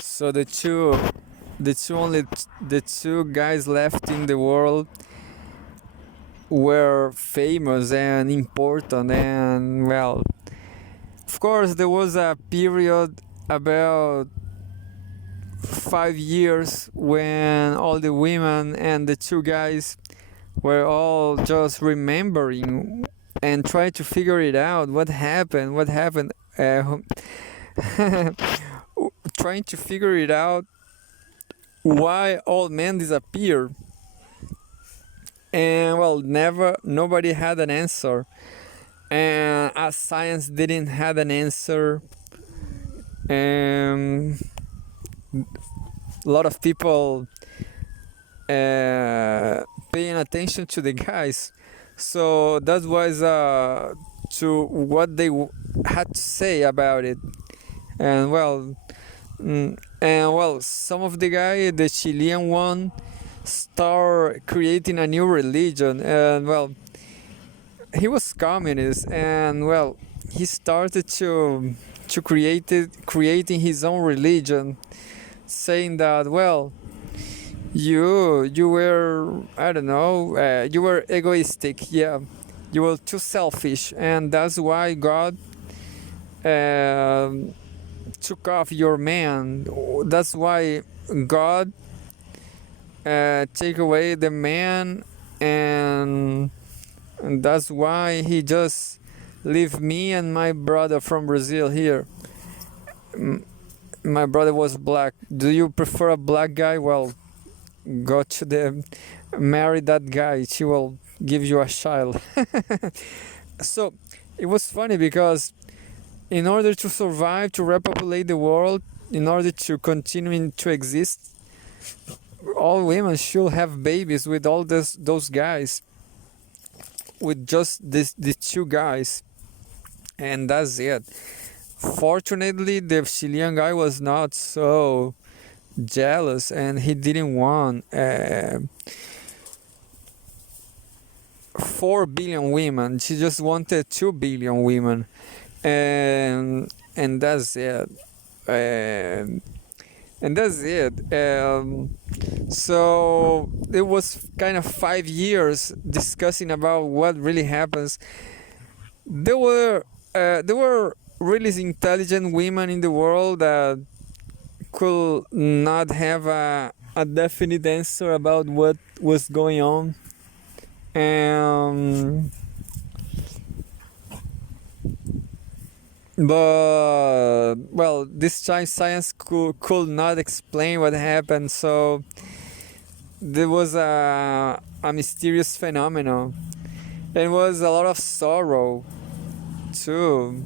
So the two guys left in the world were famous and important, and well, of course there was a period about 5 years when all the women and the two guys were all just remembering and trying to figure it out. What happened, trying to figure it out why all men disappear. And well, never nobody had an answer, and as science didn't have an answer, a lot of people paying attention to the guys. So that was to what they had to say about it. And well, some of the guy, the Chilean one, start creating a new religion. And well, he was communist, and well, he started to creating his own religion, saying that, well, you were, I don't know, you were egoistic, yeah, you were too selfish, and that's why God took off your man. That's why God take away the man, and that's why he just leave me and my brother from Brazil here. My brother was black. Do you prefer a black guy? Well, go to the marry that guy. She will give you a child. So it was funny because in order to survive, to repopulate the world, in order to continue to exist, all women should have babies with all those guys, with just the two guys, and that's it. Fortunately, the Chilean guy was not so jealous, and he didn't want 4 billion women. She just wanted 2 billion women, and that's it. And that's it. So it was kind of 5 years discussing about what really happens. There were really intelligent women in the world that could not have a definite answer about what was going on. But well, this time science could not explain what happened, so there was a mysterious phenomenon. It was a lot of sorrow too.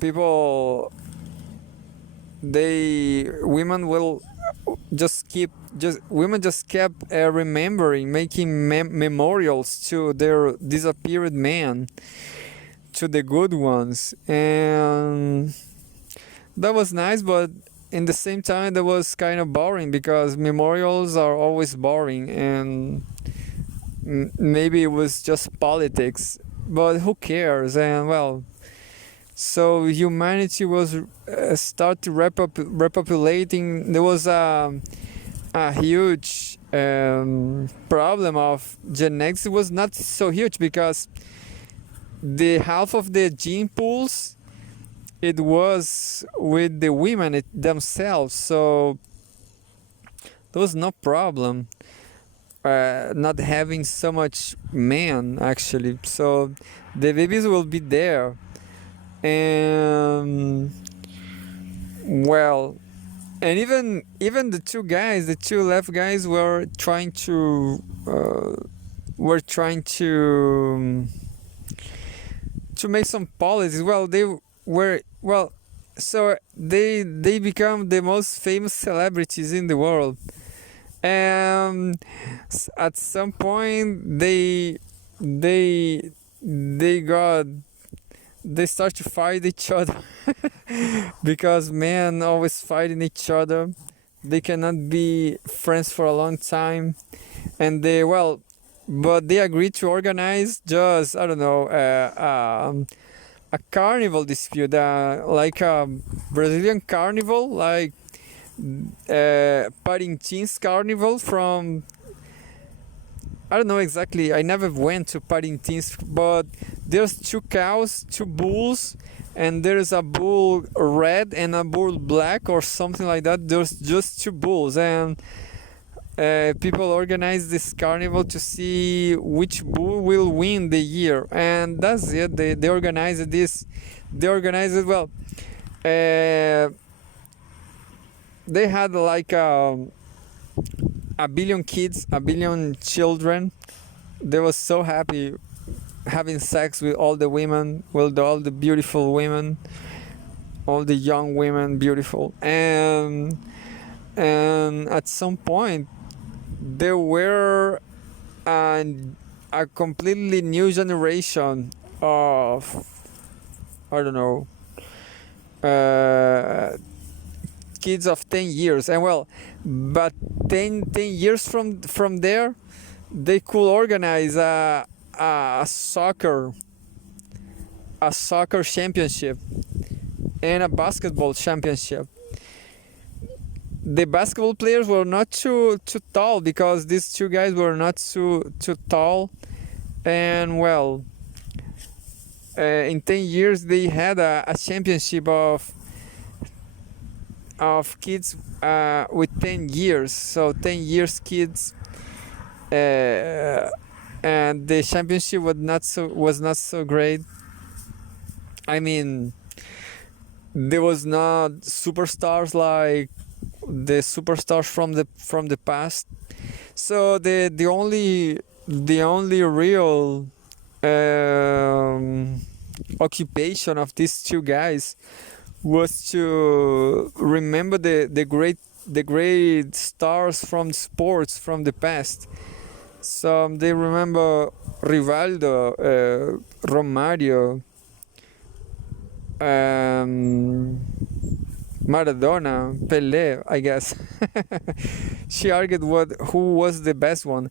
People, women will women just kept remembering, making memorials to their disappeared men, to the good ones, and that was nice. But in the same time, that was kind of boring, because memorials are always boring, and maybe it was just politics, but who cares? And well, so humanity was started repopulating. There was a huge problem of genetics. It was not so huge because the half of the gene pools, it was with the women themselves, so there was no problem not having so much men, actually. So the babies will be there. And well, and even the two left guys were trying to make some policies. Well, they were, well, so they become the most famous celebrities in the world. And at some point they start to fight each other because men always fighting each other. They cannot be friends for a long time, and but they agreed to organize just, I don't know, a carnival dispute, like a Brazilian carnival, like Parintins Carnival from, I don't know exactly. I never went to Parintins, but there's two cows, two bulls, and there's a bull red and a bull black or something like that. There's just two bulls, and people organize this carnival to see which bull will win the year, and that's it. They organize this. They organize it well. Uh, they had like a billion kids, a billion children. They were so happy having sex with all the women, with all the beautiful women, all the young women, beautiful. And at some point, there were a completely new generation of, I don't know, kids of 10 years. And well, but 10 years from there, they could organize a soccer championship and a basketball championship. The basketball players were not too tall, because these two guys were not too tall, and well, in 10 years they had a championship of kids with 10 years, so 10 years kids, and the championship was not so great. I mean, there was not superstars like the superstars from the past. So the only real occupation of these two guys was to remember the great stars from sports from the past. So they remember Rivaldo, Romario, Maradona, Pelé, I guess. She argued who was the best one.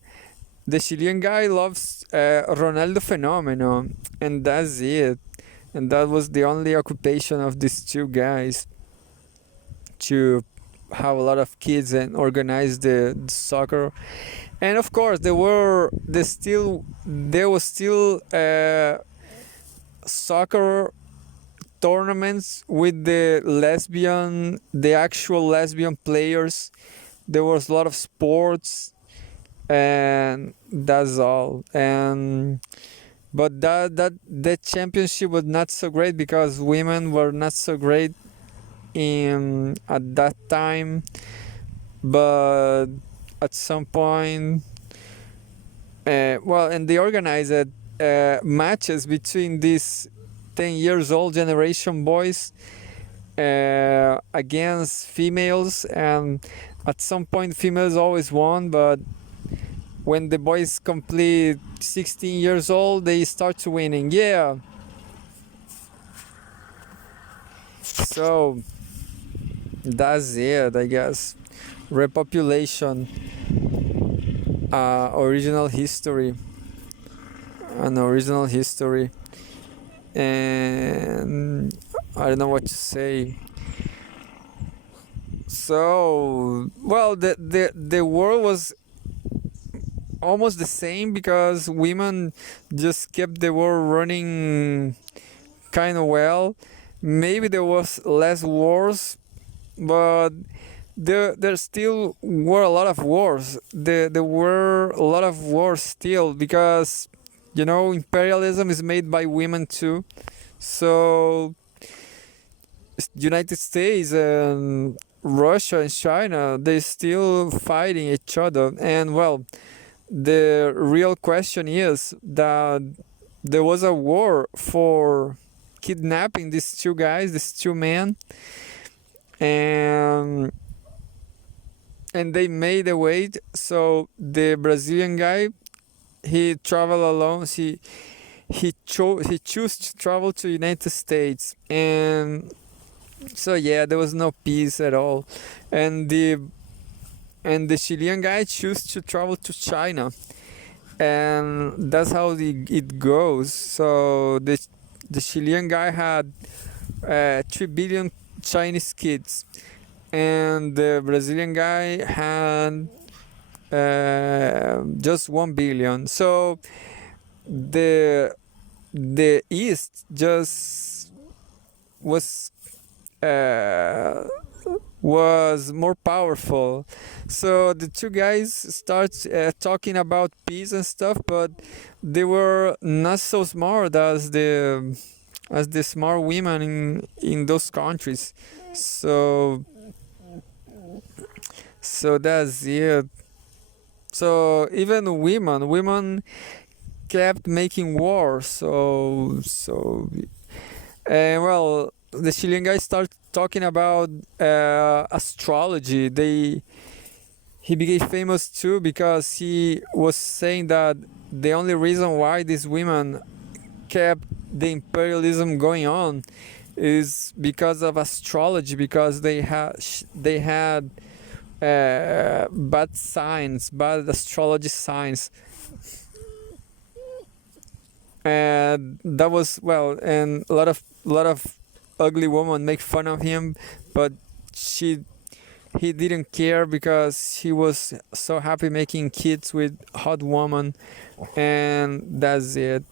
The Chilean guy loves Ronaldo Fenomeno, and that's it. And that was the only occupation of these two guys, to have a lot of kids and organize the soccer. And of course, there was still soccer tournaments with the actual lesbian players. There was a lot of sports, and that's all. And but that championship was not so great, because women were not so great at that time. But at some point, and they organized matches between these 10 years old generation boys against females, and at some point females always won, but when the boys complete 16 years old, they start to winning. Yeah. So that's it, I guess. Repopulation, original history, an original history, and I don't know what to say. So, well, the world was almost the same, because women just kept the world running kind of well. Maybe there was less wars, but there still were a lot of wars. There were a lot of wars still, because imperialism is made by women too. So United States and Russia and China, they still fighting each other. And well, the real question is that there was a war for kidnapping these two guys, these two men, and they made a way. So the Brazilian guy, he traveled alone. He chose to travel to United States, and so yeah, there was no peace at all. And the Chilean guy chose to travel to China, and that's how it goes. So the Chilean guy had 3 billion Chinese kids, and the Brazilian guy had just 1 billion. So the East just was uh, was more powerful. So the two guys start talking about peace and stuff, but they were not so smart as the smart women in those countries. So that's it. So even women kept making war. And well, the Chilean guy started talking about astrology. He became famous too because he was saying that the only reason why these women kept the imperialism going on is because of astrology, because they had bad signs, bad astrology signs. And that was, well, and a lot of ugly women make fun of him, but he didn't care because he was so happy making kids with hot woman, and that's it.